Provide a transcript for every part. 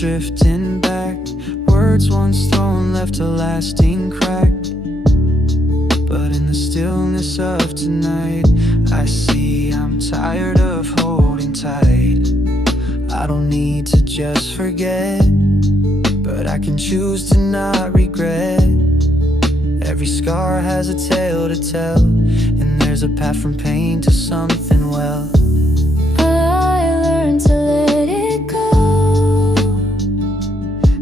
drifting back. Words once thrown left a lasting crack. But in the stillness of tonight, I see I'm tired of holding tight. I don't need to just forget, but I can choose to not regret. Every scar has a tale to tell, and there's a path from pain to something well. I learned to let it go,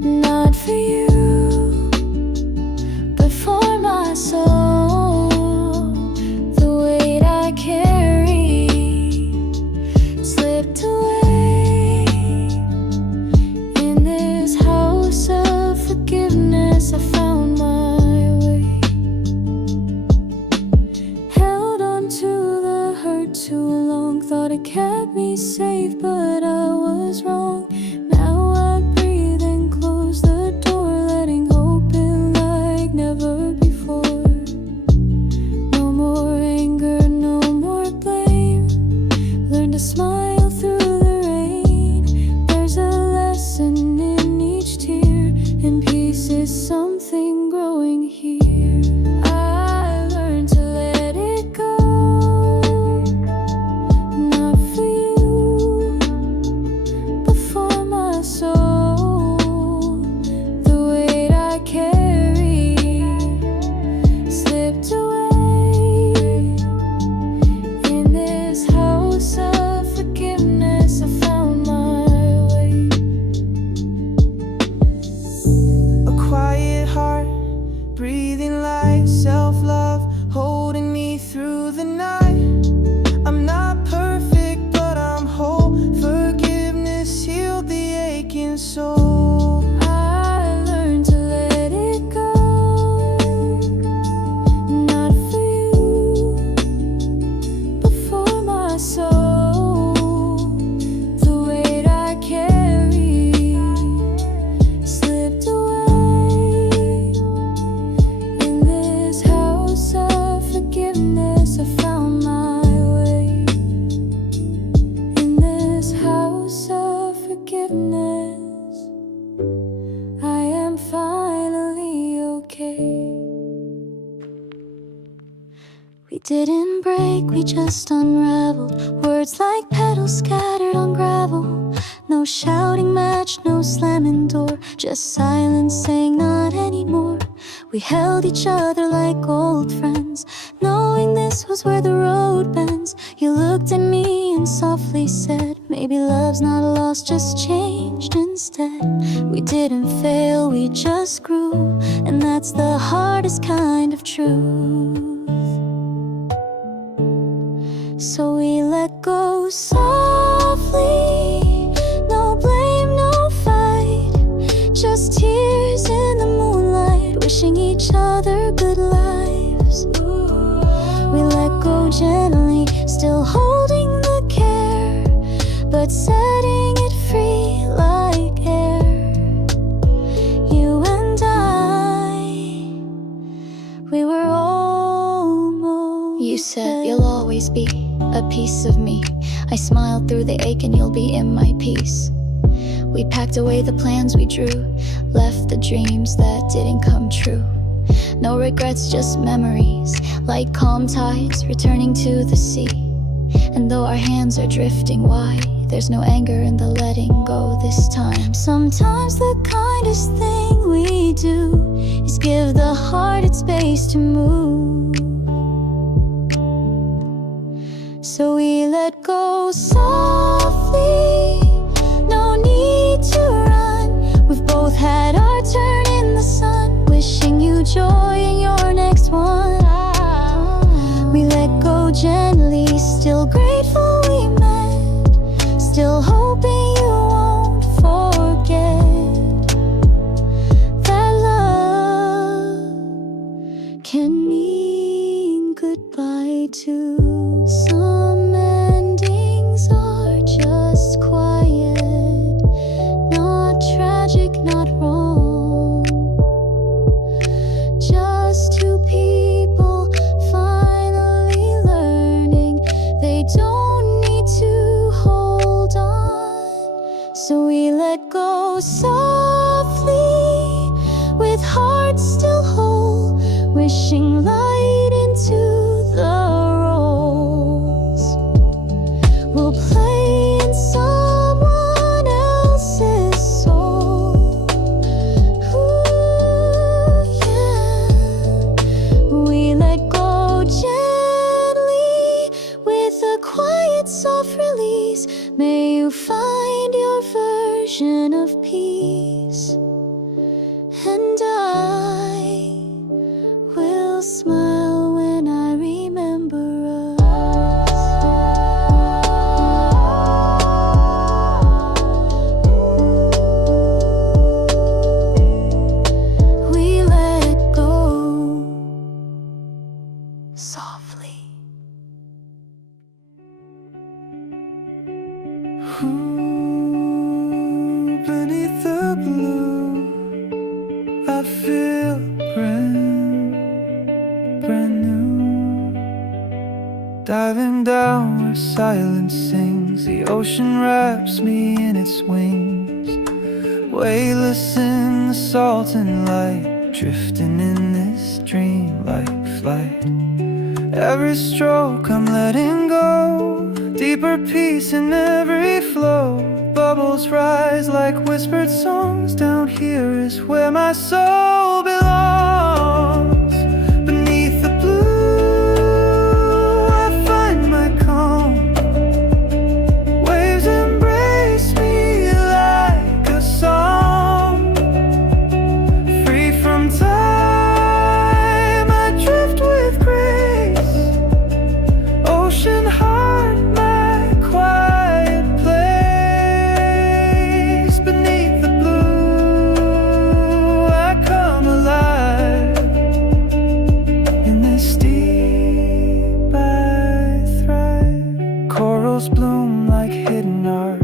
not for you, but for my soul. The weight I carry slipped away. In this house of forgiveness, I found my way. Held on to the hurt too long, thought it kept me safe, but I was wrong. Now I breathe and close the door, letting hope in like never before. No more anger, no more blame. Learn to smile through the rain. There's a lesson in each tear, and peace is something growing here. I learned to let it go, not for you, but for my soul. The weight I carry slipped away. In this house of forgiveness, I found my way. A quiet heart, breathing light, self-love, holding me through the night. I'm not perfect, but I'm whole. Forgiveness healed the aching soul. I learned to let it go, not for you, but for my soul. The weight I carry slipped away. In this house of forgiveness, I found my way. In this house of forgiveness, I am finally okay. We didn't break, we just unraveled. Words like petals scattered on gravel. No shouting match, no slamming door, just silence saying not anymore. We held each other like old friends, knowing this was where the road bends. You looked at me and softly said, maybe love's not a loss, just changed instead. We didn't fail, we just grew, and that's the hardest kind of truth. So we let go softly, no blame, no fight, just tears in the moonlight, wishing each other good lives. We let go gently, still holding the care, but setting it free like air. You and I, we were almost. You said you'll always be a piece of me. I smiled through the ache and you'll be in my peace. We packed away the plans we drew, left the dreams that didn't come true. No regrets, just memories, like calm tides returning to the sea. And though our hands are drifting wide, there's no anger in the letting go this time. Sometimes the kindest thing we do is give the heart its space to move. So we let go softly, no need to run. We've both had our turn in the sun, wishing you joy in your next one. We let go gently, still grateful we met, still hoping you won't forget that love can mean goodbye too. Some endings are just quiet, not tragic, not wrong. Just two people finally learning they don't need to hold on. So we let let go softly, with hearts still whole, wishing light into the roles. We'll play in someone else's soul. Ooh, yeah. We let go gently, with a quiet, soft release. May you find your version of peace, and I will smile when I remember us. We let go softly. Ooh, beneath the blue, I feel brand new. Diving down where silence sings, the ocean wraps me in its wings. Weightless in the salt and light, drifting in this dream-like flight. Every stroke I'm letting go, deeper peace in every flow. Bubbles rise like whispered songs. Down here is where my soul belongs. Beneath the blue, I find my calm. Waves embrace me like a song. Free from time, I drift with grace. Ocean heart, my quiet place. Beneath the blue, I come alive. In this deep, I thrive. Corals bloom like hidden art,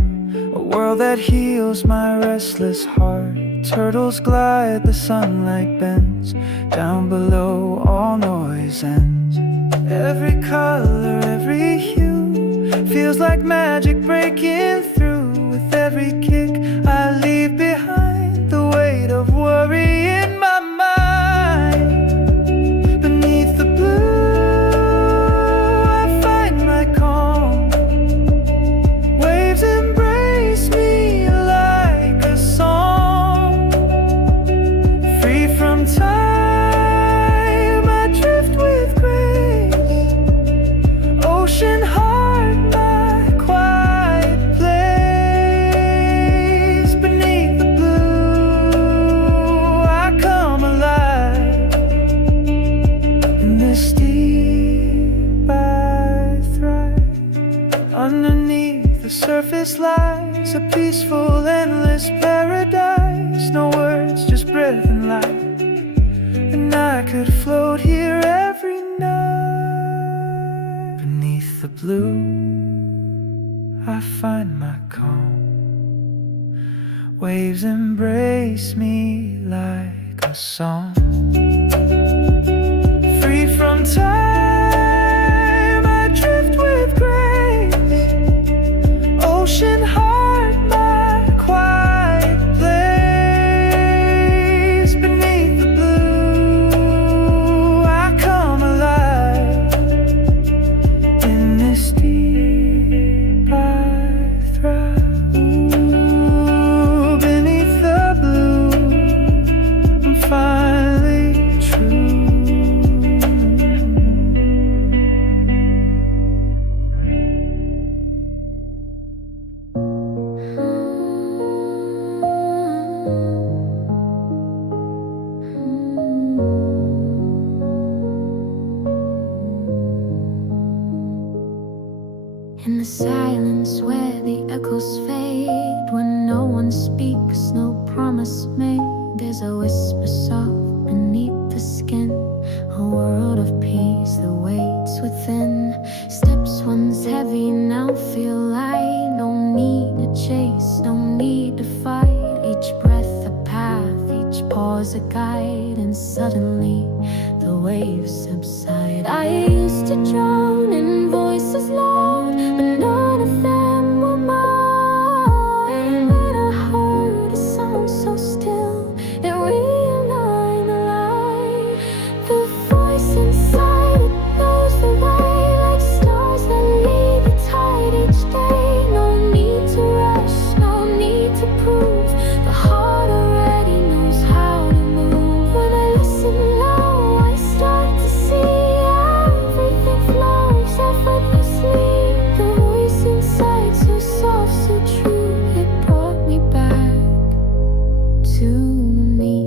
a world that heals my restless heart. Turtles glide, the sunlight bends. Down below, all noise ends. Every color, every hue feels like magic breaking through. With every kick, I leave behind the weight of worry in my mind. Beneath the blue, I find my calm. Waves embrace me like a song. Free from time, I drift with grace. Ocean heart, my quiet place. Beneath the blue, I come alive. In this deep, I thrive. Underneath the surface lies a peaceful, endless paradise. No words, just breath and light. And I could float here every night. Beneath the blue, I find my calm. Waves embrace me like a song. Free from time, I drift with grace. Ocean heart, my quiet place. Beneath the blue, I come alive. In this deep, I thrive. Ooh, beneath the blue, I'm finally true. In the silence where the echoes fade, when no one speaks, no promise made, there's a whisper soft beneath the skin, a world of peace that waits within. Steps once heavy now feel light. No need to chase, no need to fight. Each breath a path, each pause a guide, and suddenly the waves subside. I used to drown in voices loud, but none of them were mine. When I heard to me.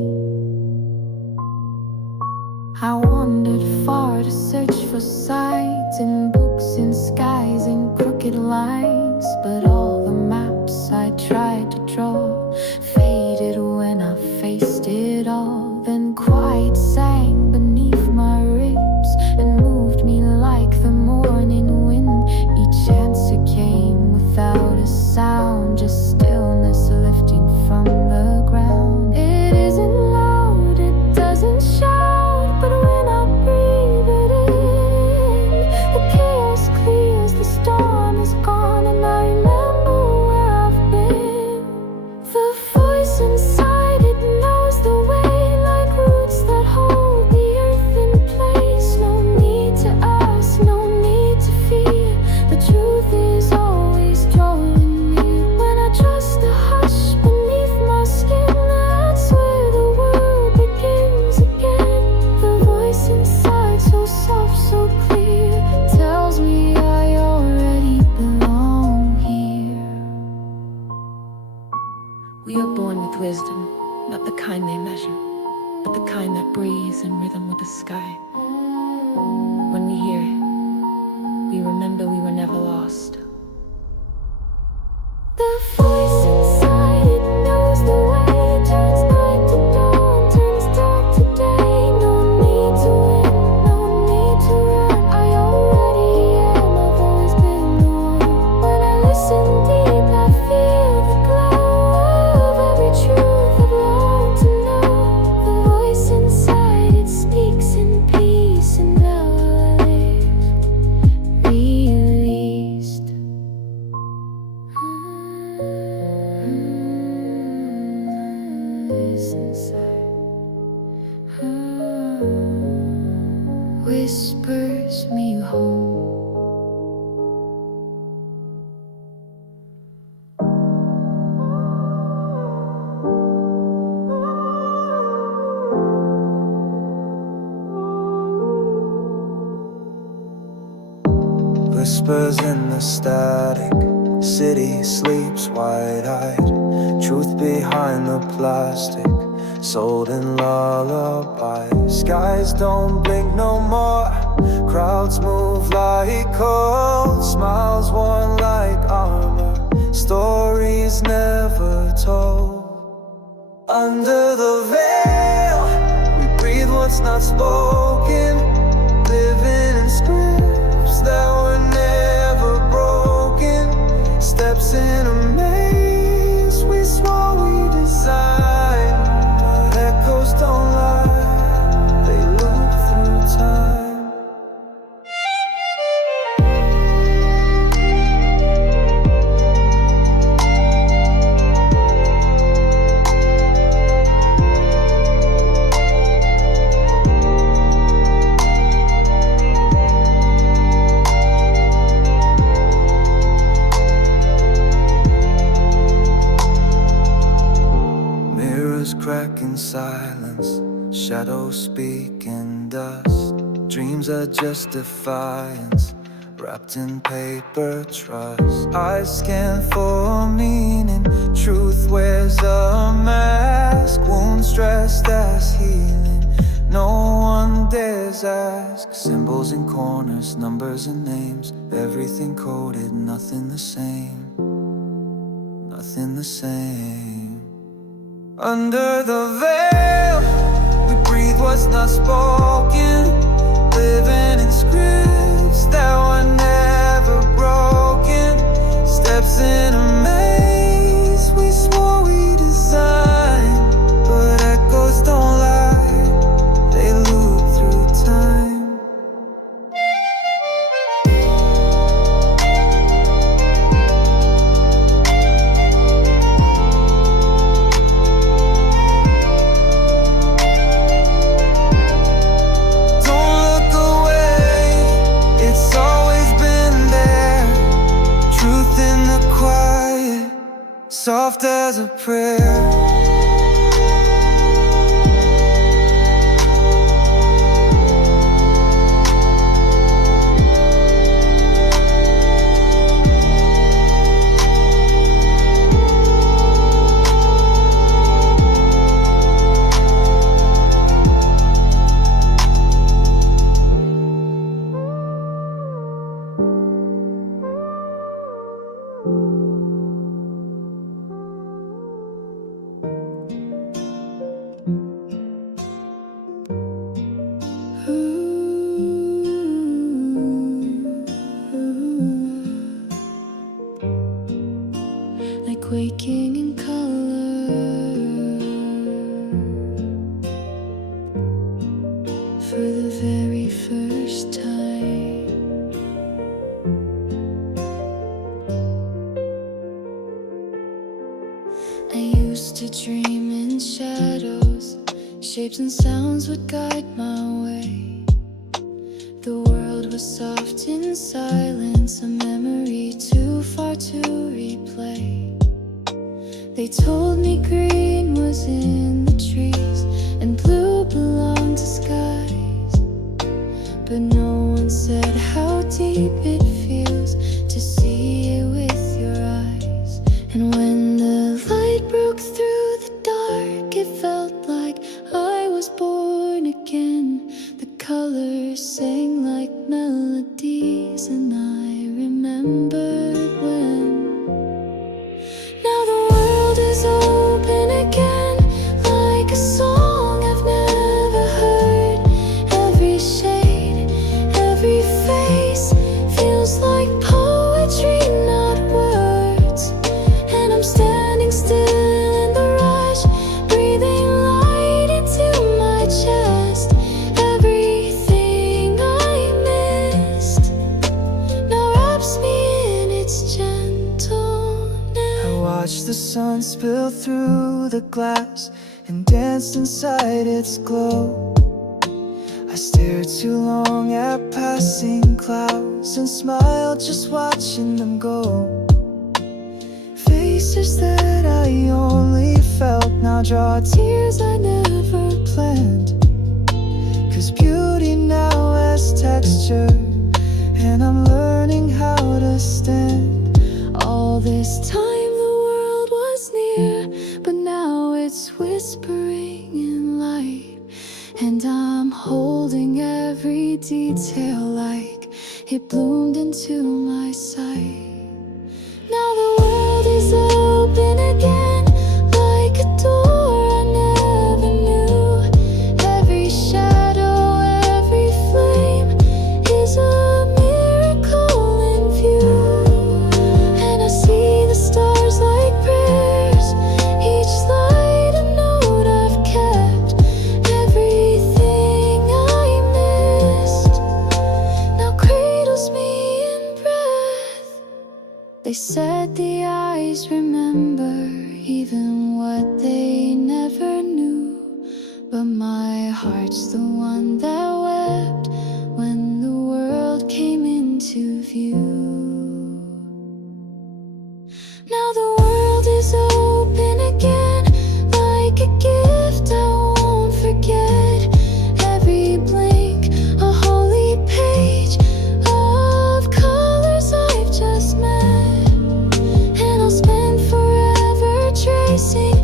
I wandered far to search for signs in books, in skies, in crooked lines, but all the maps I tried to draw faded when I faced it all. Then quiet sang beneath my ribs and moved me like the morning wind. Each answer came without a sound, just stillness lifting from the ground. It isn't loud, it doesn't shout, but when I breathe it in, the chaos clears, the storm is gone, and I remember where I've been. The voice inside, it knows the way, like roots that hold the earth in place. No need to ask, no need to fear, the truth is always drawing me. When I trust the hush beneath my skin, that's where the world begins again. The voice inside, so soft, so clear, tells me I already belong here. We are born with wisdom, not the kind they measure, but the kind that breathes in rhythm with the sky. When we hear it, we remember we were never lost. The voice inside, it knows the way, turns night to dawn, turns dark to day. No need to win, no need to run, I already am, I've always been the one. When I listen deep, I feel the glow of every truth I've longed to know. The voice inside, it speaks in peace, and now I live released. Voice inside whispers me home. Whispers in the static, city sleeps wide-eyed. Truth behind the plastic, sold in lullabies. Skies don't blink no more, crowds move like cold. Smiles worn like armor, stories never told. Under the veil, we breathe what's not spoken, living in scripts that were never broken. Steps in a maze we swore we designed, but echoes don't lie, they loop through time. Crack in silence, shadows speak in dust. Dreams are just defiance, wrapped in paper trust. Eyes scan for meaning, truth wears a mask. Wounds dressed as healing, no one dares ask. Symbols in corners, numbers and names, everything coded, nothing the same, nothing the same. Under the veil, we breathe what's not spoken, living in scripts that were never broken. Steps in a maze we swore we designed, but echoes don't lie, they loop through time. Quiet and shadows, shapes and sounds would guide my way. The world was soft in silence, a memory too far to replay. They told me green was in the trees and blue belonged to skies, but no one said how deep it feels to see it with your eyes. And when the light broke through the dark, it felt like I was born again. The colors sang like melodies, and I remembered when. Now the world is open again, like a song I've never heard. Every shade, every face feels like poetry, not words. And I'm standing still in the rush, breathing light into my chest. Everything I missed now wraps me in its gentleness. I watched the sun spill through the glass and danced inside its glow. I stared too long at passing clouds and smiled just watching them go. Faces that I only felt now draw tears I never planned. 'Cause beauty now has texture, and I'm learning how to stand. All this time the world was near, but now it's whispering in light. And I'm holding every detail like it bloomed into my sight. Now the world is open again, like a door I never knew. Every shadow, every flame is a miracle in view. And I see the stars like prayers, each light a note I've kept. Everything I missed now cradles me in breath. They said the eyes remember even what they never knew, but my heart's the one that wept when the world came into view. Now the world is open again, like a gift I won't forget. Every blink, a holy page of colors I've just met. And I'll spend forever tracing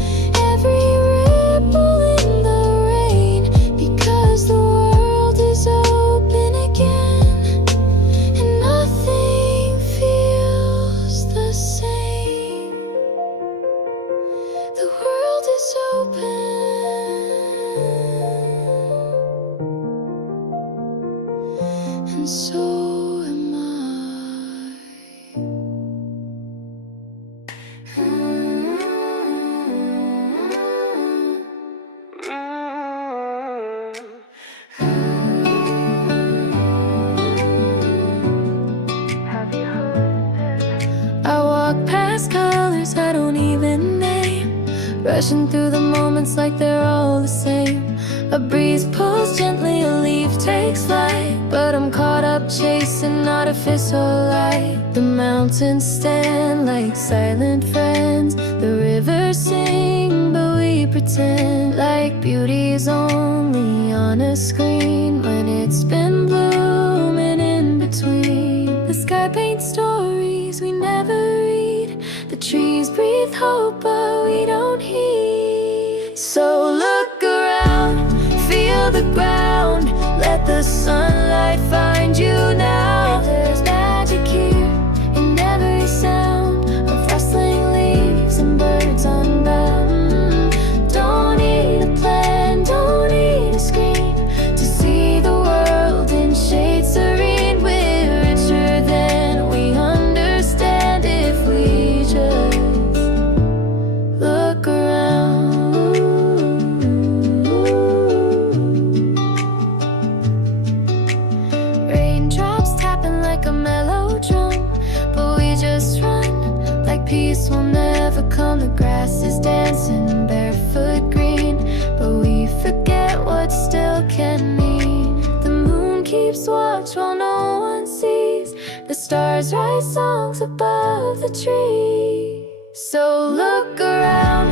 every ripple in the rain, because the world is open again, and nothing feels the same. The world is open, and so am I. I walk past colors I don't even name, rushing through the moments like they're all the same. A breeze pulls gently, a leaf takes flight, but I'm caught up chasing artificial light. The mountains stand like silent friends, the rivers sing, but we pretend like beauty's only on a screen when it's been blooming in between. The sky paints stories we never read, the trees breathe hope but we don't heed. So look around, feel the ground, let the sunlight find you now. There's magic here in every sound of rustling leaves and birds unbound. Don't need a plan, don't need a screen to see the world in shades serene. We're richer than we understand if we just look around. keeps watch while no one sees. The stars write songs above the tree. So look around,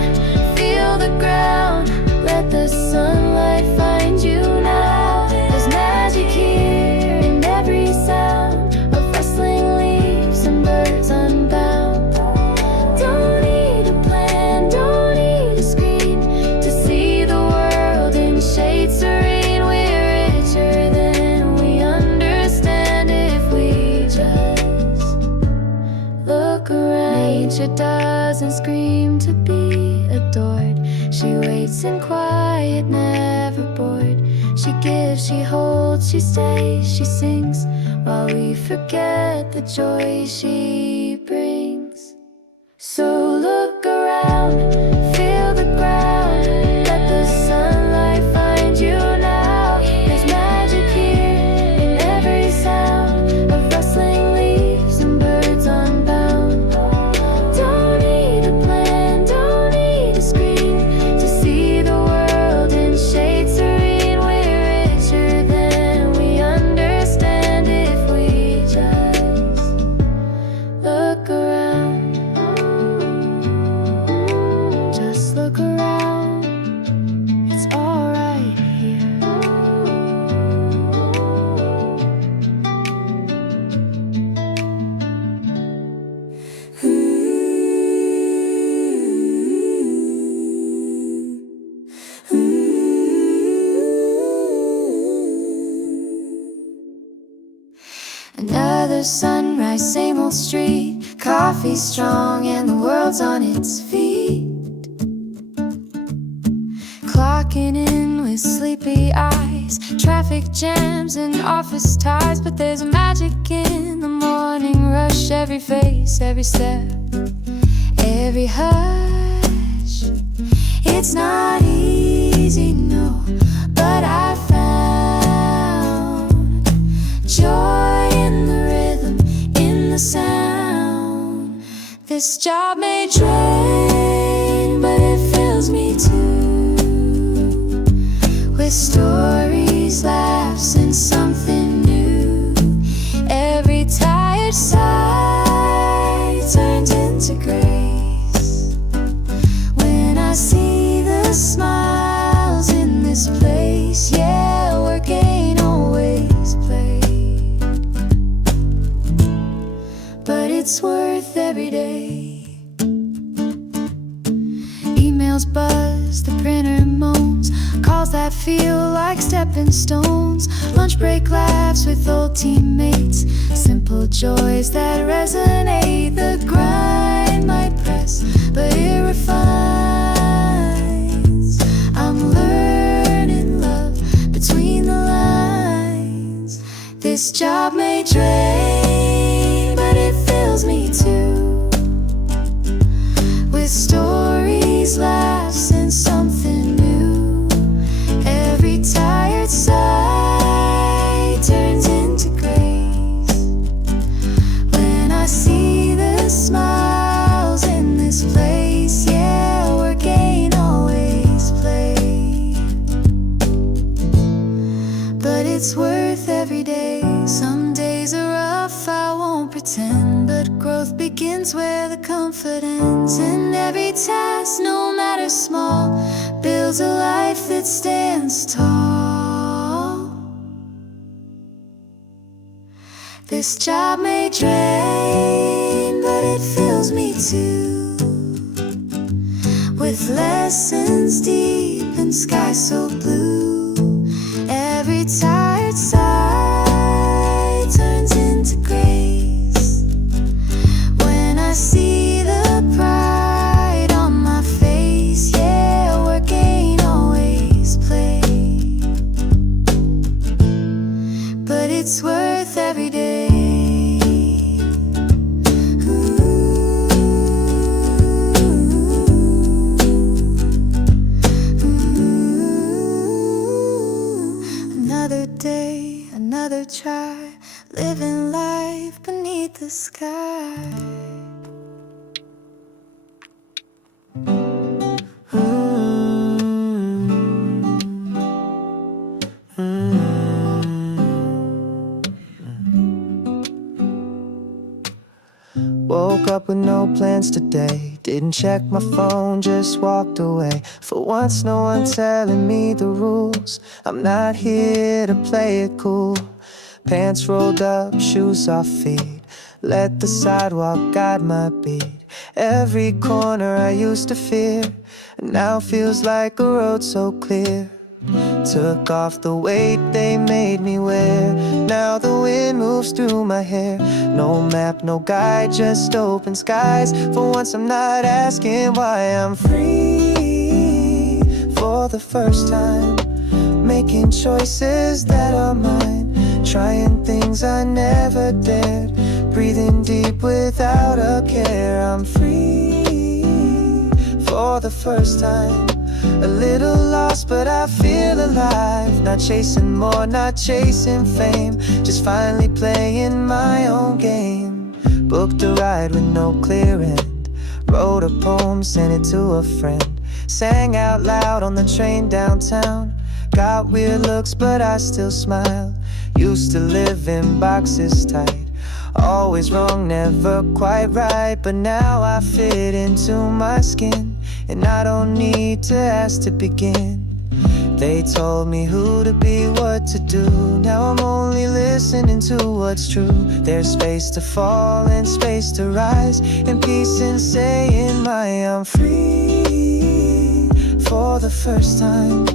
feel the ground, let the sunlight find you now. There's magic here in every sound of rustling leaves and birds unbound. Don't need a plan, don't need a screen to see the world in shade serene. We're richer than we understand if we just look around. Nature doesn't scream to be adored. She waits in quiet, never bored. She gives, she holds, she stays, she sings, while we forget the joy she brings. So look around, feel the ground, let the sunlight find you now. There's magic here in every sound of rustling leaves and birds unbound. Don't need a plan, don't need a screen to see the world in shade serene. We're richer than we understand if we just look around. Just look around, it's all right here. Another sunrise, same old street. Coffee strong and the world's on its feet. Clocking in with sleepy eyes, traffic jams and office ties. But there's a magic in the morning rush. Every face, every step, every hush. It's not easy, no, but I found joy in the rhythm, in the sound. This job may drain, but it fills me too, with stories, laughs, and something new. Every tired sigh turns into grace when I see the smiles in this place. Yeah, work ain't always play, but it's worth every day. Emails buzz, the printer moans, calls that feel like stepping stones. Lunch break laughs with old teammates, simple joys that resonate. The grind might press, but it refines. I'm learning love between the lines. This job may drain, but it fills me too, with stories, laughs, and something new. Every tired sigh turns into grace when I see the smiles in this place. Yeah, work ain't always play, but it's worth every day. Some days are rough, I won't pretend, but growth begins where the comfort ends. And every task, no matter small, builds a life that stands tall. This job may drain, but it fills me too, with lessons deep and sky so blue. Every tired sigh turns into grace when I see the pride on my face. Yeah, work ain't always play, but it's worth every day. Another day, another try, living life beneath the sky. plans today. Didn't check my phone, just walked away. For once, no one telling me the rules. I'm not here to play it cool. Pants rolled up, shoes off feet. Let the sidewalk guide my beat. Every corner I used to fear, and now feels like a road so clear. Took off the weight they made me wear. Now the wind moves through my hair. No map, no guide, just open skies. For once I'm not asking why. I'm free for the first time, making choices that are mine. Trying things I never dared, breathing deep without a care. I'm free for the first time. A little lost, but I feel alive. Not chasing more, not chasing fame, just finally playing my own game. Booked a ride with no clear end. Wrote a poem, sent it to a friend. Sang out loud on the train downtown. Got weird looks, but I still smiled. Used to live in boxes tight. Always wrong, never quite right. But now I fit into my skin, and I don't need to ask to begin. They told me who to be, what to do. Now I'm only listening to what's true. There's space to fall and space to rise, and peace in saying I'm free for the first time.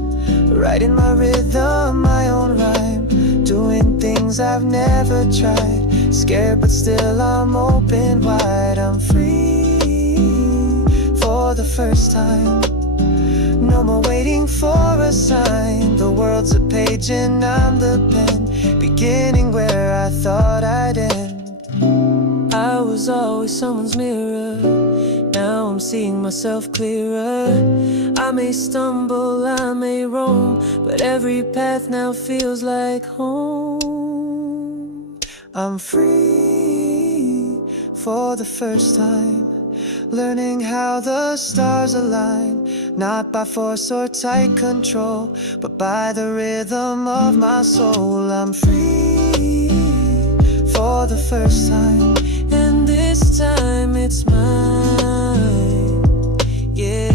Writing my rhythm, my own rhyme. Doing things I've never tried. Scared but still I'm open wide. I'm free for the first time. No more waiting for a sign. The world's a page and I'm the pen, beginning where I thought I'd end. I was always someone's mirror. Now I'm seeing myself clearer. I may stumble, I may roam, but every path now feels like home. I'm free for the first time, learning how the stars align. Not by force or tight control, but by the rhythm of my soul. I'm free for the first time, and this time it's mine. Yeah,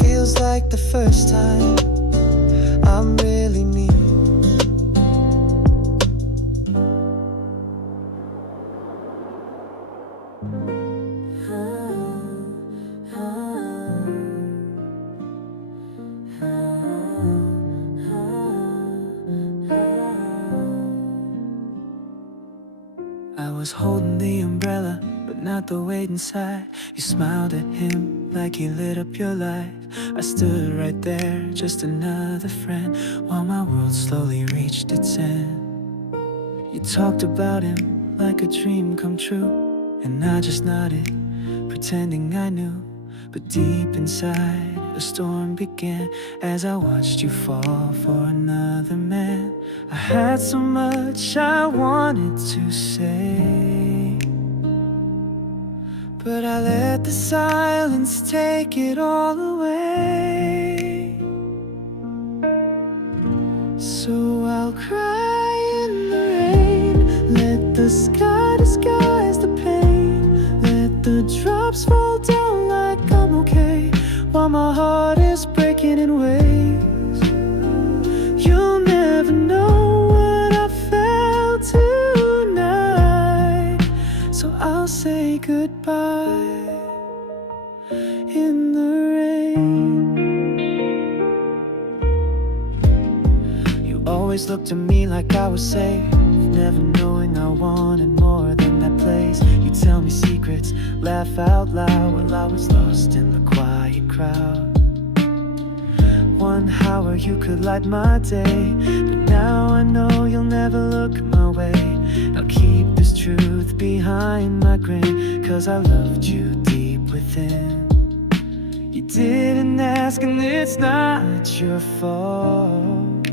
feels like the first time I'm really me. I was holding the umbrella, but not the weight inside. You smiled at him like he lit up your life. I stood right there, just another friend, while my world slowly reached its end. You talked about him like a dream come true, and I just nodded, pretending I knew. But deep inside, a storm began as I watched you fall for another man. I had so much I wanted to say, but I let the silence take it all away. So I'll cry in the rain, let the sky disguise the pain, let the drops fall down like I'm okay, while my heart is breaking in waves. You'll never know what I felt tonight, so I'll say goodbye in the rain. You always looked at me like I was safe, never knowing I wanted more than that place. You tell me secrets, laugh out loud while I was lost in the quiet crowd. 1 hour you could light my day, but now I know you'll never look my way. I'll keep this truth behind my grin, 'cause I loved you deep within. You didn't ask and it's not your fault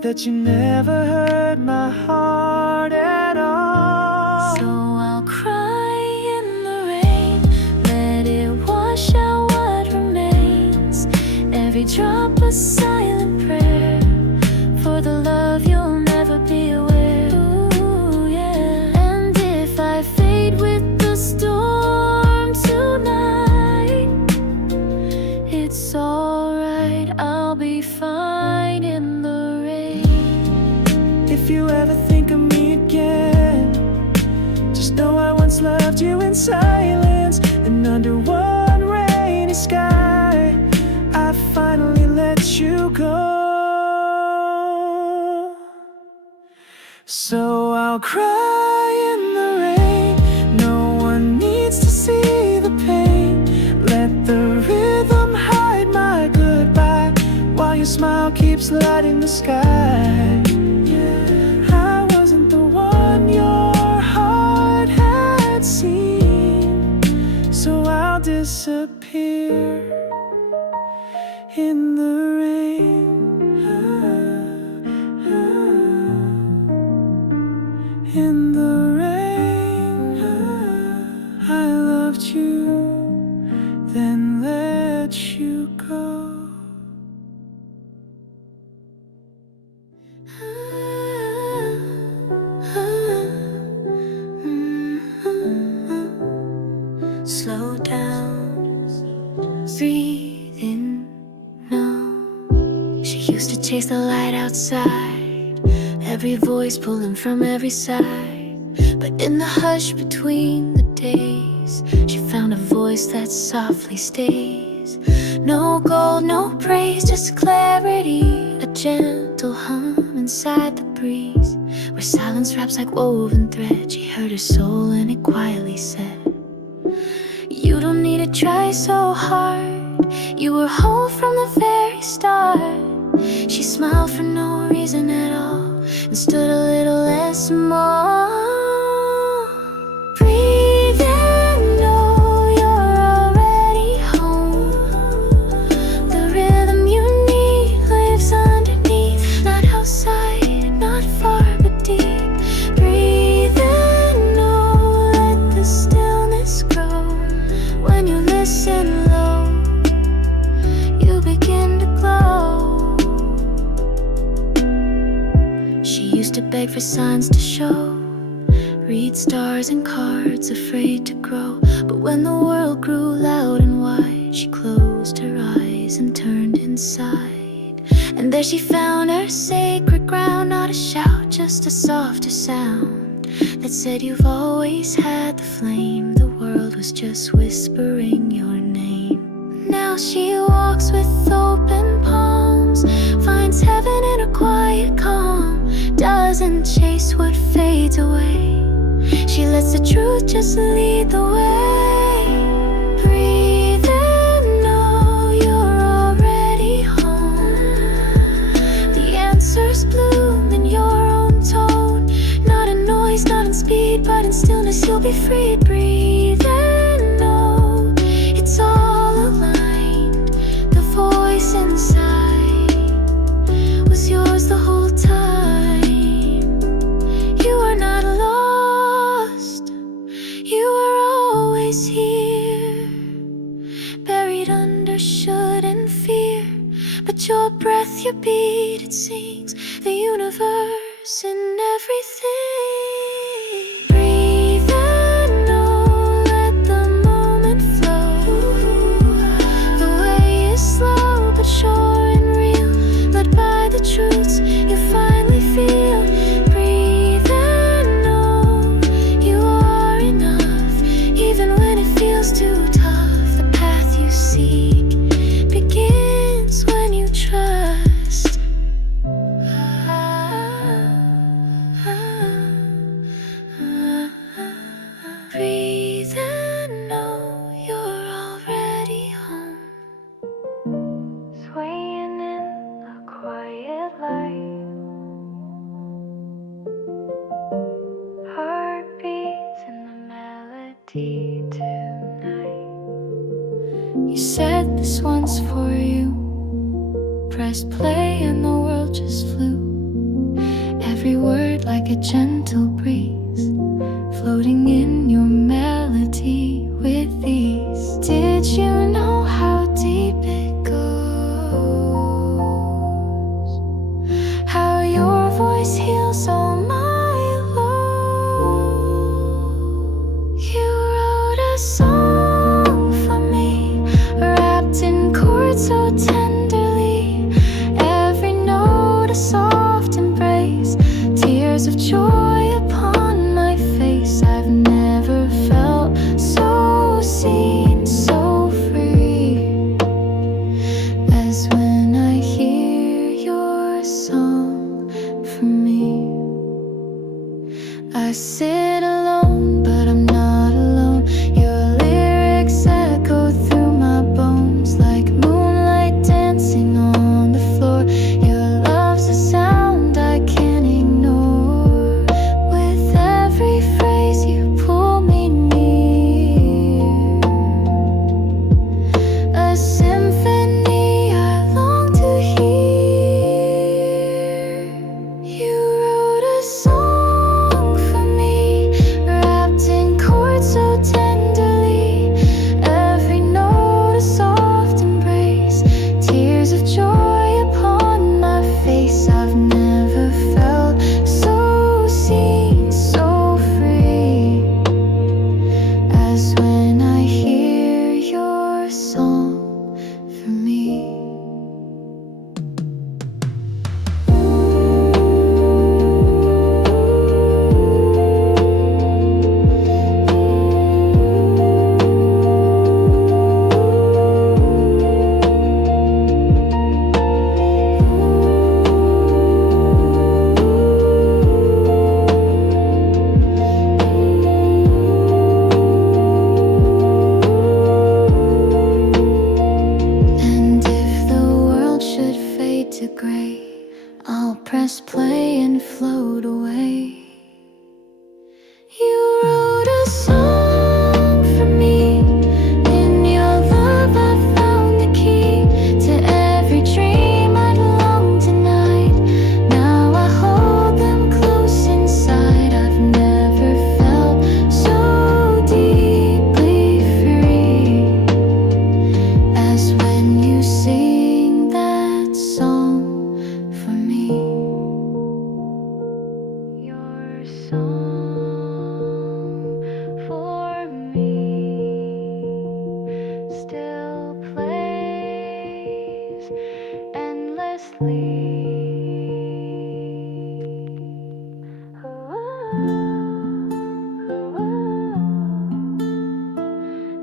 that you never heard my heart at all. So I'll cry in the rain, let it wash out what remains. Every drop a silent prayer for the love you'll never be aware. Ooh, I'll cry in the rain. No one needs to see the pain. Let the rhythm hide my goodbye, while your smile keeps lighting the sky. I wasn't the one your heart had seen, so I'll disappear in the rain. In the rain, I loved you, then let you go. Slow down, breathe in now. She used to chase the light outside, every voice pulling from every side. But in the hush between the days, she found a voice that softly stays. No gold, no praise, just clarity, a gentle hum inside the breeze, where silence wraps like woven thread. She heard her soul and it quietly said, you don't need to try so hard, you were whole from the very start. She smiled for no reason at all and stood a little less small. Breathe in, know you're already home. The rhythm you need lives underneath, not outside, not far but deep. Breathe in, know, let the stillness grow. When you listen low, you begin to glow. She used to beg for signs to show, read stars and cards, afraid to grow. But when the world grew loud and wide, she closed her eyes and turned inside. And there she found her sacred ground, not a shout, just a softer sound that said, you've always had the flame, the world was just whispering your name. Now she walks with open palms, finds heaven in a quiet calm, doesn't chase what fades away. She lets the truth just lead the way. Breathe in, know you're already home. The answers bloom in your own tone, not in noise, not in speed, but in stillness you'll be freed. Breathe in, know it's all aligned. The voice inside was yours the whole time. You are not lost, you are always here, buried under should and fear. But your breath, your beat, it sings the universe in everything. Breathe in, know, let the moment flow. The way is slow but sure and real, led by the truths you finally feel. Breathe in, know you are enough, even when it feels too tough. The path you seek begins when you trust. Breathe and know you're already home. Swaying in the quiet light, heartbeats in the melody tonight. You said this one's for you. Press play and the world just flew. Every word like a gentle breeze, floating in your melody with ease. Did you know how deep it goes? How your voice heals all my lows. You wrote a song for me, wrapped in chords so tenderly. Every note a soft embrace, tears of joy upon my face. I've never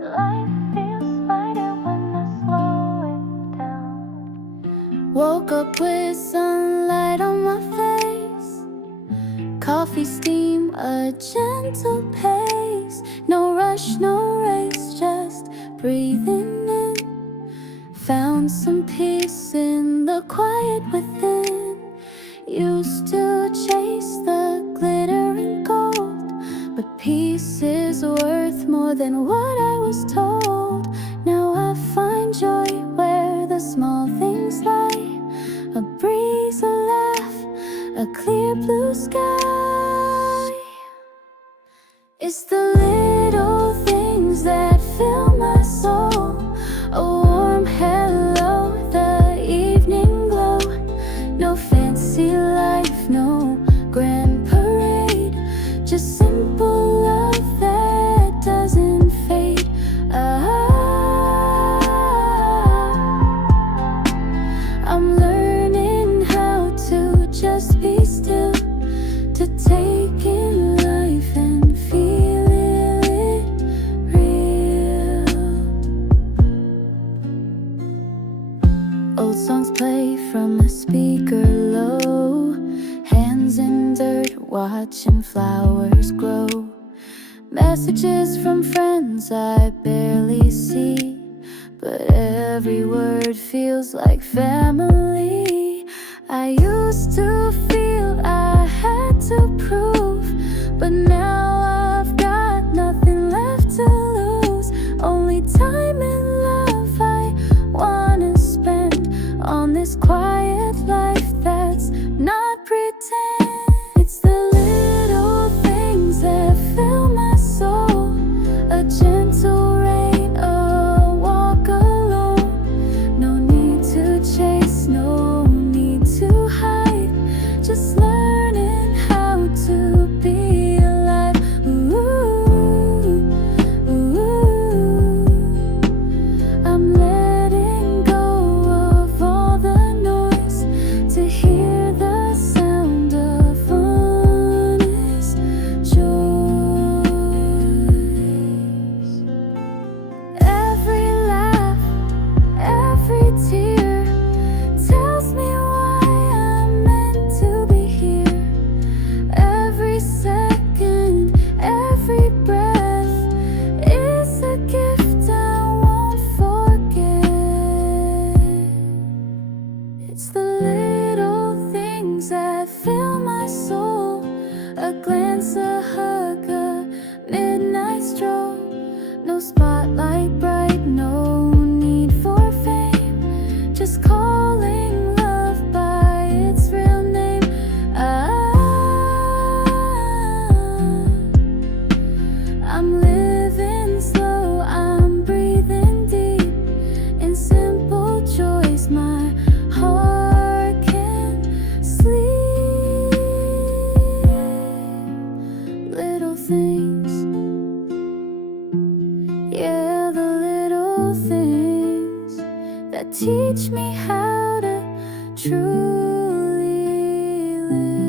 Life feels lighter when I slow it down. Woke up with sunlight on my face, coffee steam, a gentle pace. No rush, no race, just breathing in. Found some peace in the quiet within. Used to chase the glitter and gold, but peace is worth more than what I was told. Now I find joy where the small things lie. A breeze, a laugh, a clear blue sky. It's the little things that fill my soul. A warm hello, the evening glow. No fancy life, no grand parade, just simple love that doesn't fade. I'm learning how to just be still, to take in life and feel it real. Old songs play from the speaker low, hands in dirt, watching flowers grow. Messages from friends I barely see, but every word feels like family. I used to feel I had to prove, but now I've got nothing left to lose. Only time and love I wanna spend on this quiet life that's not pretend. It's the little things that fill my soul. A gentle rain, a walk alone. No need to chase, no need to hide. Just learning how to be alive. Ooh, ooh. I'm letting go of all the noise to hear the sound of honest joys. Every laugh, every tear tells me why I'm meant to be here. Every second, every breath is a gift I won't forget. It's the little things that fill my soul. A glance, a hug, a midnight stroll. No spotlight bright, no need for fame. Just calling love by its real name. I'm living slow, I'm breathing deep. In simple joys, my heart can sleep. Little things, yeah, the little things that teach me how to truly live.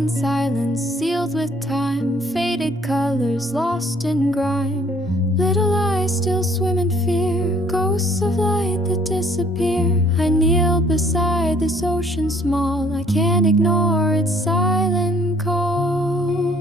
and silence, sealed with time, faded colors lost in grime. Little eyes still swim in fear, ghosts of light that disappear. I kneel beside this ocean small, I can't ignore its silent call.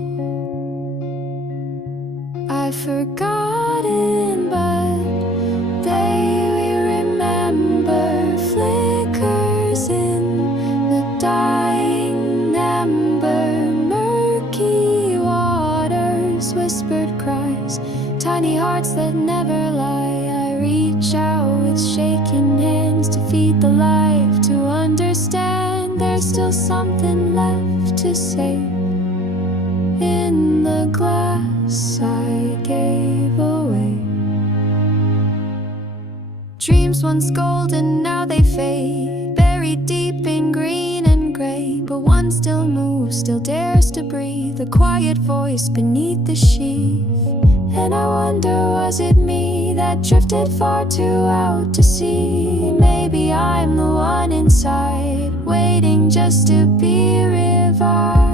I've forgotten, but they remember. Flickers in the dying ember, murky waters, whispered cries, tiny hearts that never lie. I reach out with shaking hands to feed the life, to understand there's still something left to say. In the glass I gave away. Dreams once golden, now they fade, buried deep in green and gray. But one still moves, still dares to breathe, a quiet voice beneath the sheath. And I wonder, was it me that drifted far too out to sea? Maybe I'm the one inside, waiting just to be revived.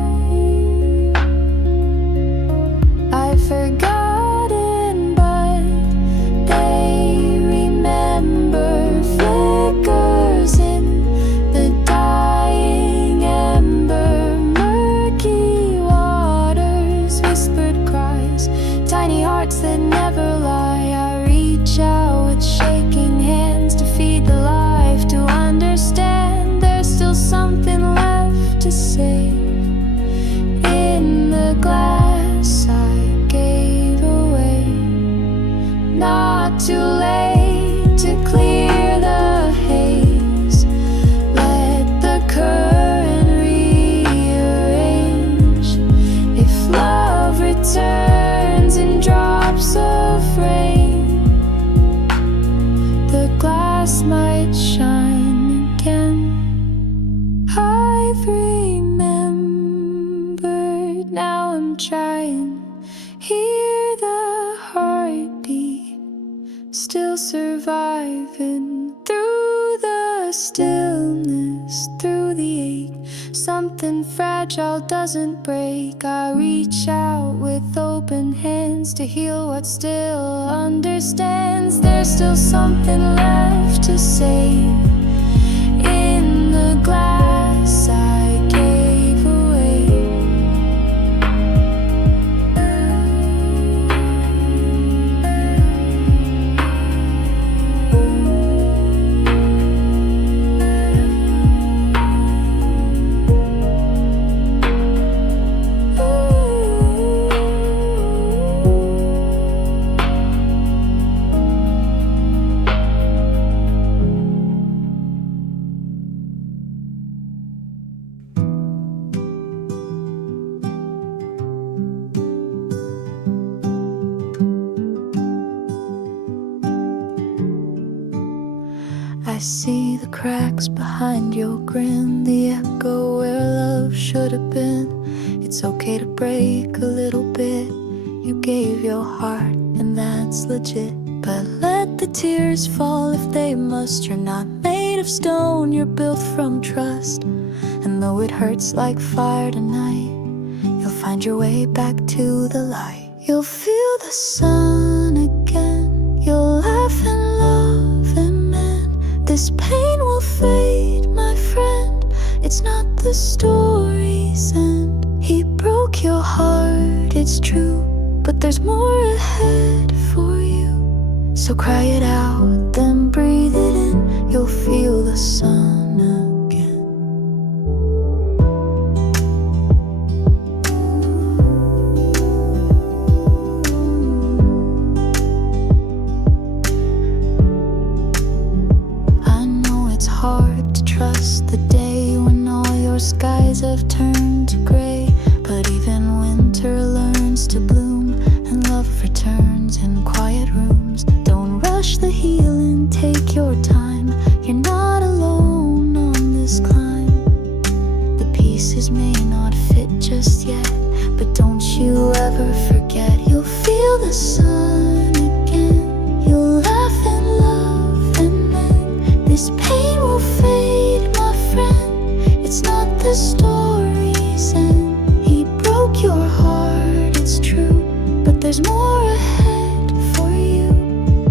I've forgotten, but they remember. Flickers in the dying ember, murky waters, whispered cries, tiny hearts that never lie. I reach out with shaking hands to feed the life, to understand there's still something left to say. In the glass I gave away. Not too late to clear the haze, let the current rearrange. If love returns in drops of rain, the glass might shine again. I've remembered, now I'm trying. Hear the heartbeat, still surviving through the stillness, through the ache. Something fragile doesn't break. I reach out with open hands to heal what still understands. There's still something left to say. In the glass I gave away. I see the cracks behind your grin, the echo where love should have been. It's okay to break a little bit. You gave your heart and that's legit. But let the tears fall if they must. You're not made of stone, you're built from trust. And though it hurts like fire tonight, you'll find your way back to the light. You'll feel the sun again, you'll laugh and love and mend. This pain will fade, my friend. It's not the story's end. He broke your heart, it's true, but there's more ahead for you. So cry it out, then breathe it in. You'll feel the sun again. I know it's hard to trust the day when all your skies have turned to gray. But even winter learns to bloom, and love returns in quiet rooms. Don't rush the healing, take your time. You're not alone on this climb. The pieces may not fit just yet, but don't you ever forget. You'll feel the sun again, you'll laugh and love and mend. This pain will fade, my friend. It's not the story's end. there's more ahead for you.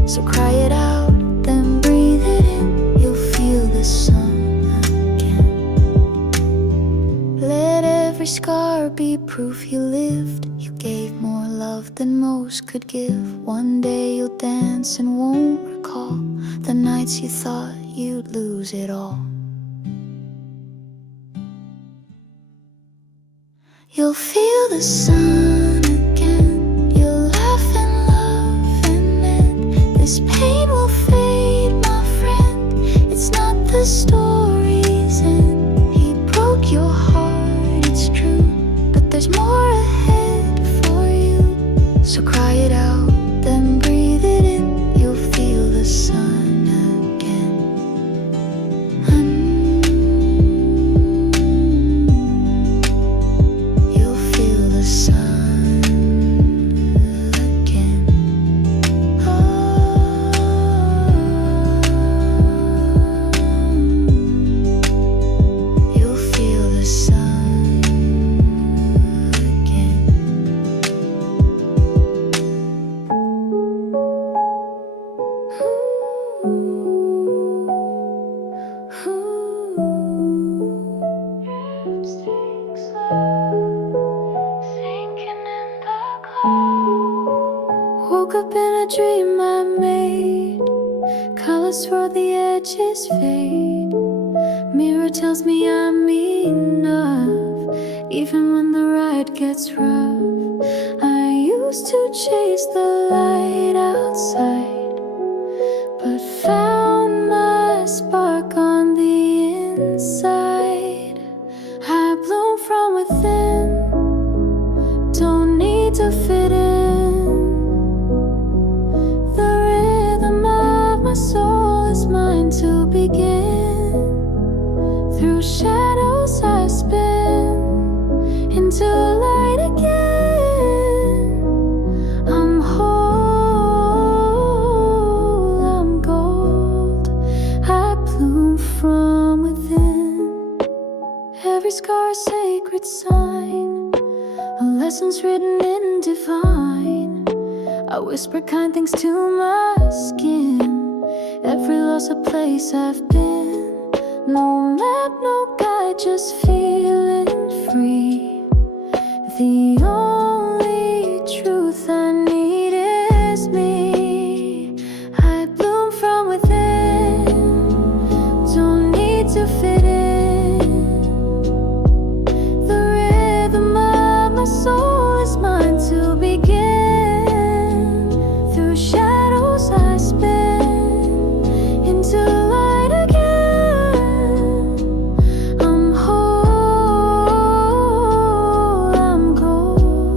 So cry it out, then breathe it in. You'll feel the sun again. Let every scar be proof you lived. You gave more love than most could give. One day you'll dance and won't recall the nights you thought you'd lose it all. You'll feel the sun again. You'll laugh and love and end. This pain will fade, my friend. It's not the story's end. He broke your heart, it's true, but there's more ahead for you. So cry it out, then breathe it in. You'll feel the sun again. You'll feel the sun again. You'll feel the sun again. Woke up in a dream I made. Colors swirl, the edges fade. Mirror tells me I'm enough, even when the ride gets rough. I used to chase the light outside, but found my spark on the inside. I bloom from within, don't need to fit in. The rhythm of my soul is mine to begin. Through shadows I spin into light again. I'm whole, I'm gold. I bloom from within. Every scar a sacred sign, a lesson's written in divine. I whisper kind things to my skin. Every loss a place I've been. No map, no guide, just feeling free. The only truth I need is me. I bloom from within, don't need to fit in. The rhythm of my soul is mine to begin. Through shadows I spin into light again. I'm whole, I'm gold.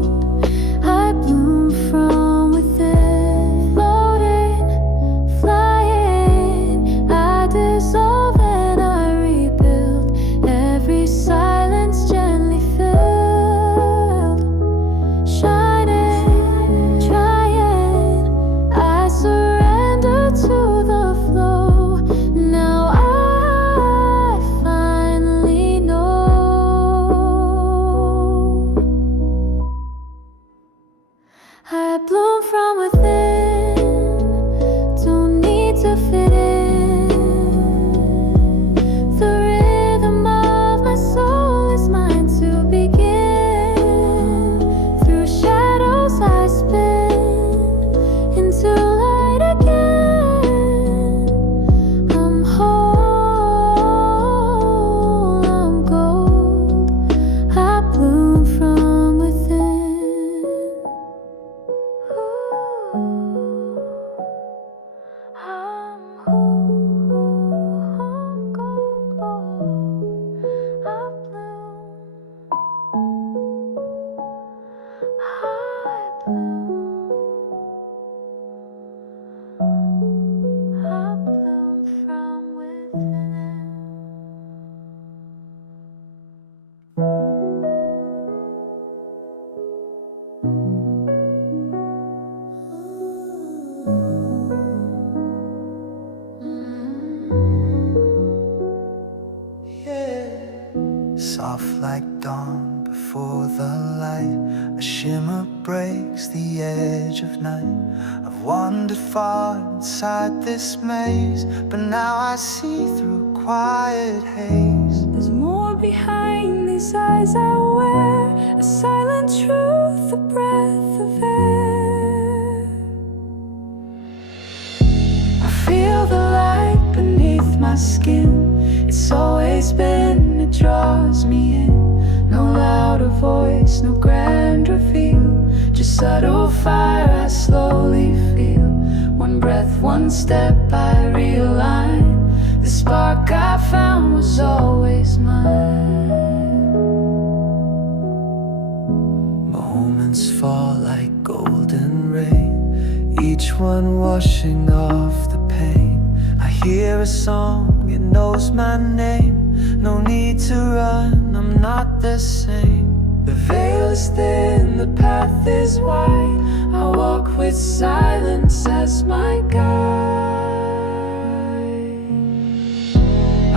breaks the edge of night. I've wandered far inside this maze, but now I see through quiet haze. There's more behind these eyes I wear, a silent truth, a breath of air. I feel the light beneath my skin. It's always been, it draws me in. No louder voice, no grand reveal, just subtle fire I slowly feel. One breath, one step, I realign. The spark I found was always mine. Moments fall like golden rain, each one washing off the pain. I hear a song, it knows my name. No need to run, I'm not the same. The veil is thin, the path is wide. I walk with silence as my guide.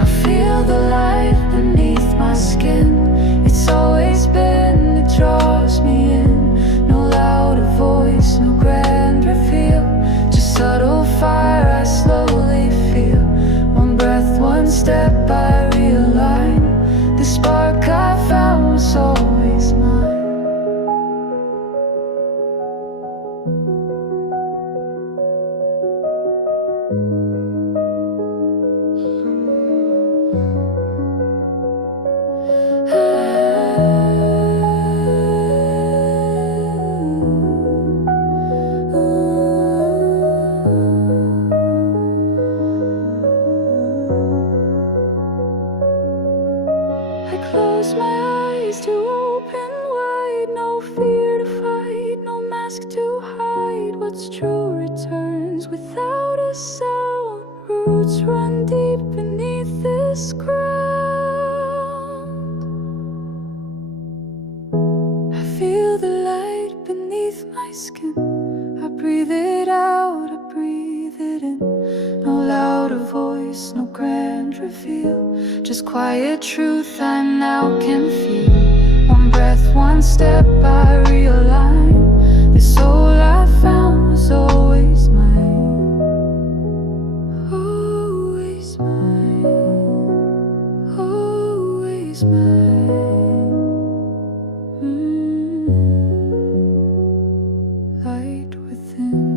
I feel the light beneath my skin. It's always been, it draws me in. No louder voice, no grand reveal, just subtle fire I slowly feel. One breath, one step, I realign. The spark I found was always mine. Close my eyes to open wide. No fear to fight, no mask to hide. What's true returns without a sound. Roots run deep beneath this ground. I feel the light beneath my skin. I breathe it out, I breathe it in. No louder voice, no grand reveal, just quiet truth I now can feel. One breath, one step, I realign. The soul I found was always mine. Always mine. Always mine. Light within.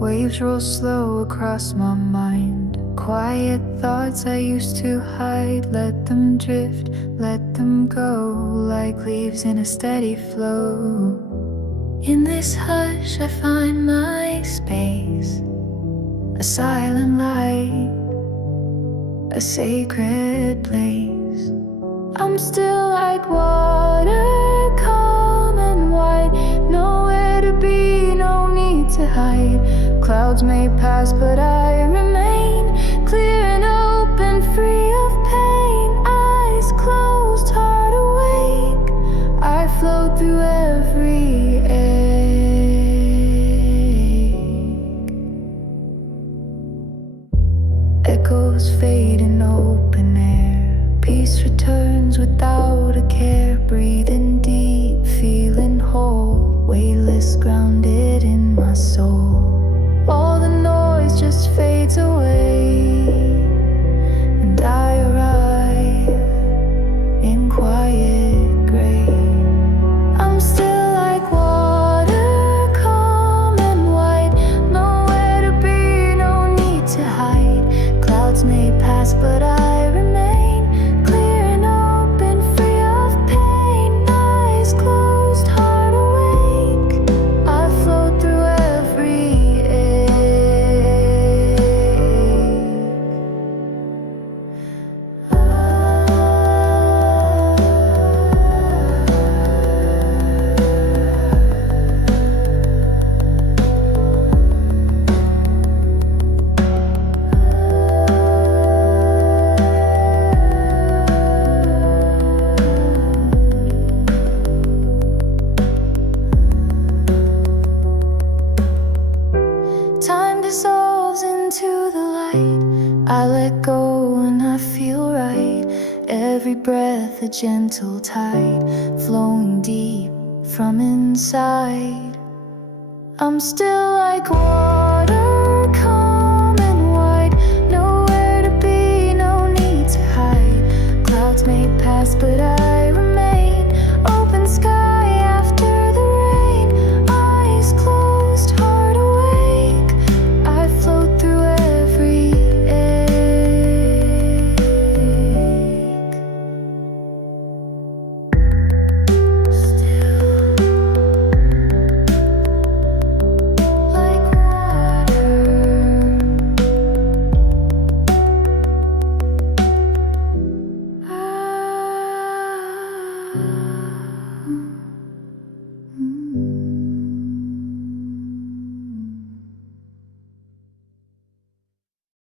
Waves roll slow across my mind. Quiet thoughts I used to hide. Let them drift, let them go, like leaves in a steady flow. In this hush I find my space, a silent light, a sacred place. I'm still like water, calm and wide. Nowhere to be, no need to hide. Clouds may pass, but I remain clear and open, free of pain. Eyes closed, heart awake. I float through every ache. Echoes fade in open air. Peace returns without a care. Breathing deep, feeling whole, weightless, grounded in my soul. All the noise just fades away, and I arrive in quiet gray. I'm still like water, calm and wide. Nowhere to be, no need to hide. Clouds may pass, but I remain clear and open, free of pain. Eyes closed, heart awake. I float through every gentle tide flowing deep from inside. I'm still like water,